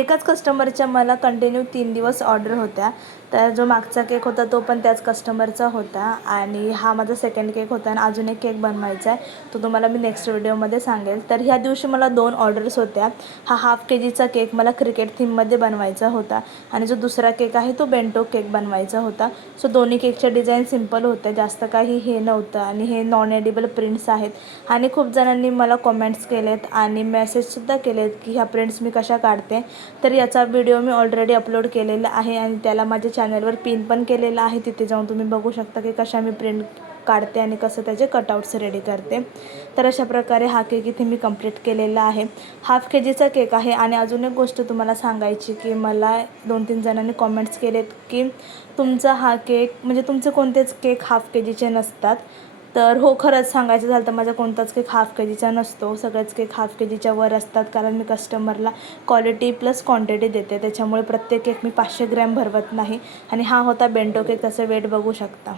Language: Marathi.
एकाच कस्टमरच्या मला कंटिन्यू 3 दिवस ऑर्डर होत्या. तर जो मागचा केक होता तो पण त्याच कस्टमरचा होता आणि हा माझा सेकंड केक होता आणि अजून एक केक बनवायचा आहे. तो तुम्हाला मी नेक्स्ट व्हिडिओमध्ये सांगेल. तर ह्या दिवशी मला 2 ऑर्डर्स होत्या. हा हाफ केजीचा केक मला क्रिकेट थीममध्ये बनवायचा होता आणि जो दुसरा केक आहे तो बेंटो केक बनवायचा होता. सो दोन्ही केकच्या डिझाईन सिम्पल होत्या, जास्त काही हे नव्हतं आणि हे नॉन एडिबल प्रिंट्स आहेत आणि खूप जणांनी मला कॉमेंट्स केलेत आणि मेसेजसुद्धा केलेत की ह्या प्रिंट्स मी कशा काढते. तर याचा व्हिडिओ मी ऑलरेडी अपलोड केलेला आहे आणि त्याला माझ्या चॅनलवर पिन पण केलेला आहे. तिथे जाऊन तुम्ही बघू शकता की कशा मी प्रिंट काढते आणि कसं त्याचे कटआउट्स रेडी करते. तर अशा प्रकारे हा केक इथे मी कंप्लीट केलेला आहे. हाफ के जीचा केक आहे. आणि अजून एक गोष्ट तुम्हाला सांगायची की मला 2-3 जणांनी कॉमेंट्स केलेत की तुमचा हा केक म्हणजे तुमचे कोणतेच केक हाफ के जीचे नसतात. तर हो, खरंच सांगायचं झालं तर माझा कोणताच केक हाफ के जीचा नसतो. सगळेच केक हाफ के जीच्या वर असतात, कारण मी कस्टमरला क्वालिटी प्लस क्वांटिटी देते. त्याच्यामुळे प्रत्येक केक मी 500 ग्रॅम भरवत नाही. आणि हा होता बेंटो केक, त्याचं वेट बघू शकता.